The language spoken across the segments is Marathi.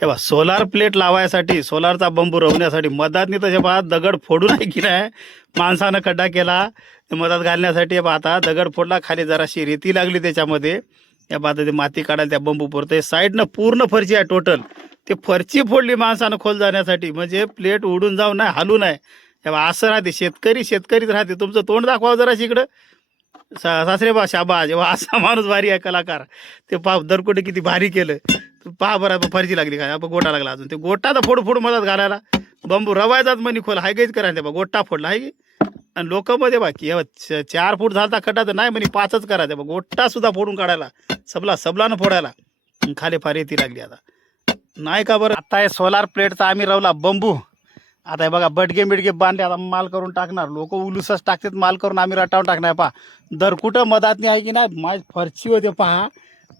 तेव्हा सोलार प्लेट लावायसाठी सोलारचा बंबू रोवण्यासाठी मधातनी तसे पहा दगड फोडून आहे की नाही? माणसानं खड्डा केला मधात घालण्यासाठी हे आता दगड फोडला खाली जराशी रेती लागली त्याच्यामध्ये. या पाहता ते माती काढायला त्या बंबू पुरते. साईडनं पूर्ण फरची आहे टोटल ते फरची फोडली माणसानं खोल जाण्यासाठी. म्हणजे प्लेट उडून जाऊ नाही हलू नाही. तेव्हा असं राहते. शेतकरी शेतकरीच राहते. तुमचं तोंड दाखवा जरा शिकडं सा सासरे बा शाबा जेव्हा असा माणूस भारी आहे कलाकार. ते पाप दरकुटे किती भारी केलं. पहा बरं फरची लागली काय गोटा लागला अजून. ते गोटा तर फोड फोड मधात घालायला. बंबू रवायचाच म्हणे खोल. हाय काहीच करायला बा गोटा फोडला हाय की? आणि लोक मध्ये बाकी च- चार फूट झालता खटा तर नाही म्हणे पाचच करायचं बा गोटा सुद्धा फोडून काढायला. सबला सबलानं फोडायला. खाली फार येती लागली आता. नाही का बरं? आता हे सोलार प्लेटचा आम्ही रवला बंबू. आता हे बघा बडगे बिडगे बांधले. आता माल करून टाकणार. लोक उलुसच टाकतात. माल करून आम्ही रटावून टाकणार. पहा. दर कुठं मधात आहे की नाही? माझी फरची होते पहा.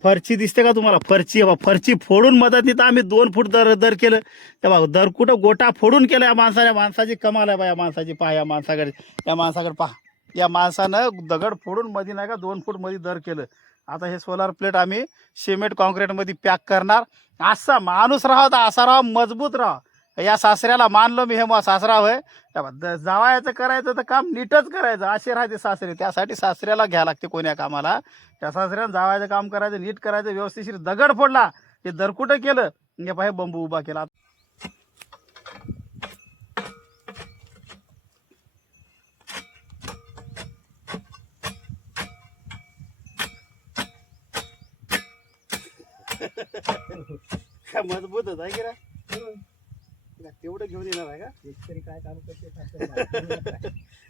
फरची दिसते का तुम्हाला? फरची बा फरची फोडून मदत तर आम्ही दोन फूट दर दर केलं. तेव्हा दर कुठं? गोटा फोडून केला या माणसाने. माणसाची कमाल आहे बा या माणसाची. पहा या माणसाकडे या माणसाकडे पहा. या माणसानं दगड फोडून मध्ये नाही का दोन फूटमध्ये दर केलं. आता हे सोलार प्लेट आम्ही सिमेंट कॉन्क्रीटमध्ये पॅक करणार. असा माणूस राहा असा राहा मजबूत राहा. या सासऱ्याला मानलो मी हे मग सासरा होय. जावायचं करायचं तर काम नीटच करायचं. असे राहते सासरे. त्यासाठी सासऱ्याला घ्या लागते कोण्या कामाला. त्या सासऱ्यानं जावायचं काम करायचं नीट करायचं व्यवस्थिशीर दगड फोडला. हे दरकुटं केलं? हे पाहिजे बंबू उभा केला. मजबूतच आहे की तेवढं घेऊन येणार आहे का? शेतकरी काय काम करते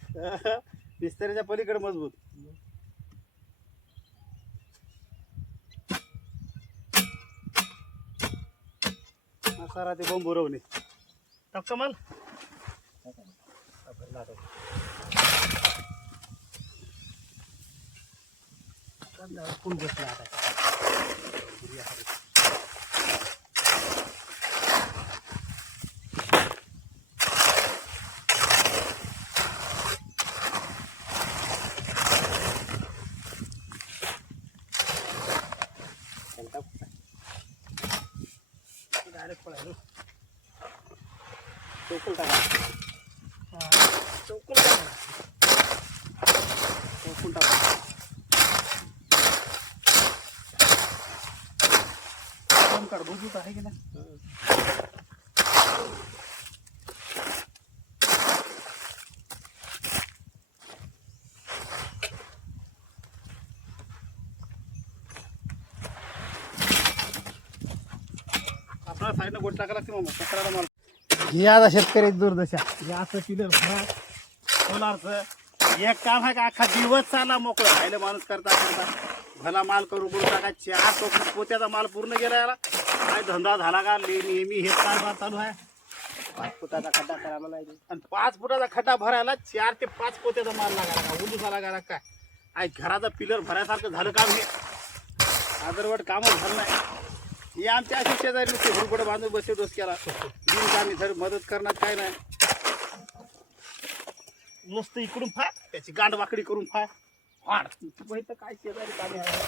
बिस्तरीच्या पलीकडे मजबूत. असा राहते बंबू रवणे टाक कमाल फुल बसला आता. डायरेक्ट पळायलो चौकल टाका चौकल टाका चौकल टाका काम काढ गोट लागते सतराला माल हे आता शेतकरी दुर्दशा. हे असं पिलं भरा. सोलारचं. एक काम आहे का अख्खा दिवस चालला मोकळं. राहिलं माणूस करता करता. भला माल करू करू टाका चार टोकरी पोत्याचा माल पूर्ण गेला याला. काय धंदा झाला का नेहमी हेच कारभार चालू आहे. पाच फुटाचा खड्डा करायला लागेल आणि पाच फुटाचा खड्डा भरायला चार ते पाच पोत्याचा माल लागायला का उलूसा लागायला काय? आई घराचा पिलर भरायसारखं झालं काम हे? आदरवट कामच झालं नाही. हे आमच्या अशी शेजारी नुसते हुरपडे बांधून बसले डोसक्याला दिवस आम्ही जर मदत करणार काय नाही. नुसतं इकडून फाय त्याची गांड वाकडी करून फाय फाड. तू इथं काय शेजारी कामे आहे?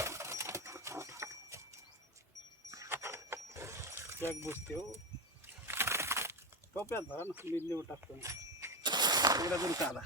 बसते हो. टोप्यात भरा ना मी नेऊन टाकतो जण चाला.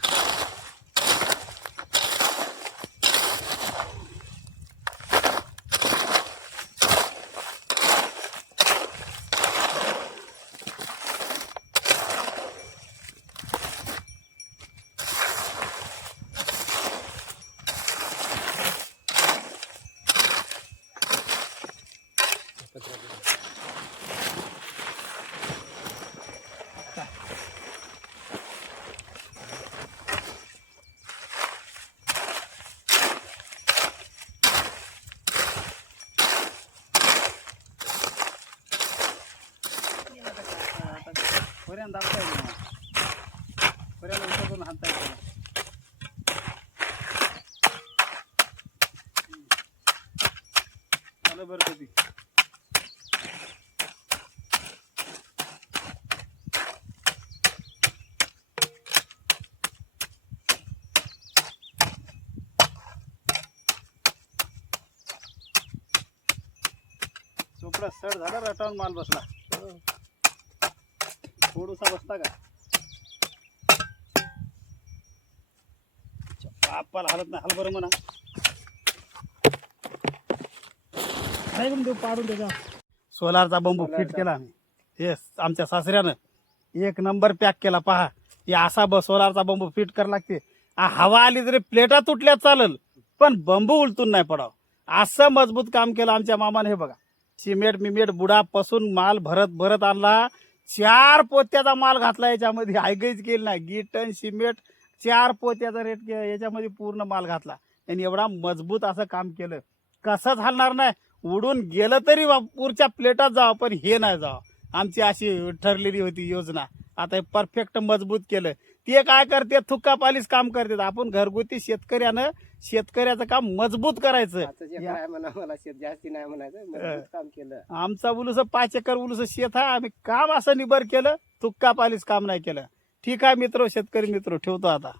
पर्यंत दाबता येईल पर्यंत उतर करून हाणता झालं बरं कधी? चोपडा सड झाला रटावून माल बसला. हो. थोडूसा बसता का? बापाला हालत नाही हाल बरं म्हणा. देऊ पाडून त्याचा सोलारचा बंबू फिट. केला. येस आमच्या सासऱ्यानं एक नंबर पॅक केला पहा. हे असा ब सोलारचा बंबू फिट करा लागते. आ, हवा आली तरी प्लेटा तुटल्या चालल पण बंबू उलटून नाही पडाव. असं मजबूत काम केलं आमच्या मामाने हे बघा. सिमेंट मिमेट बुडापासून माल भरत भरत आणला. चार पोत्याचा माल घातला याच्यामध्ये. ऐकायच केलं नाही. गिटन सिमेंट चार पोत्याचा रेट याच्यामध्ये पूर्ण माल घातला. त्यांनी एवढा मजबूत असं काम केलं. कसंच हलणार नाही. उडून गेलं तरी पुढच्या प्लेटात जावं पण हे नाही जावं. आमची अशी ठरलेली होती योजना. आता हे परफेक्ट मजबूत केलं. ते काय करते? थुक्का पालीस काम करतात आपण घरगुती शेतकऱ्यानं शेतकऱ्याचं काम मजबूत करायचं. आता जे या. काय म्हणा मला शेत जास्ती नाही म्हणायचं मजबूत काम केलं. आमचा उलूस पाच एकर उलूस शेत आहे. आम्ही काम असं निबर केलं तुक्का पालीस काम नाही केलं. ठीक आहे मित्र शेतकरी मित्र ठेवतो आता.